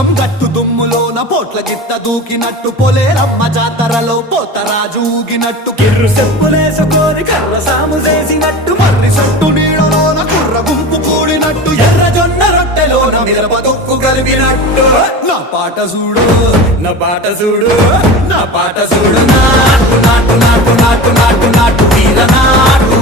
పోచం గట్టు దుమ్ములోన పోట్ల గిత్త దూకినట్టు పొలేరమ్మ జాతరలో పోతరాజు ఊగినట్టు కిర్రు చెప్పులేసుకొని కర్ర సాము చేసినట్టు మర్రి సొట్టు నీడలోన కుర్ర గుంపు కూడినట్టు ఎర్ర జొన్న రొట్టెలోన మిరప దొక్కు కలిపినట్టు నా పాట చూడు నా పాట చూడు నా పాట చూడు నాటు నాటు నాటు నాటు నాటు నాటు వీర నాటు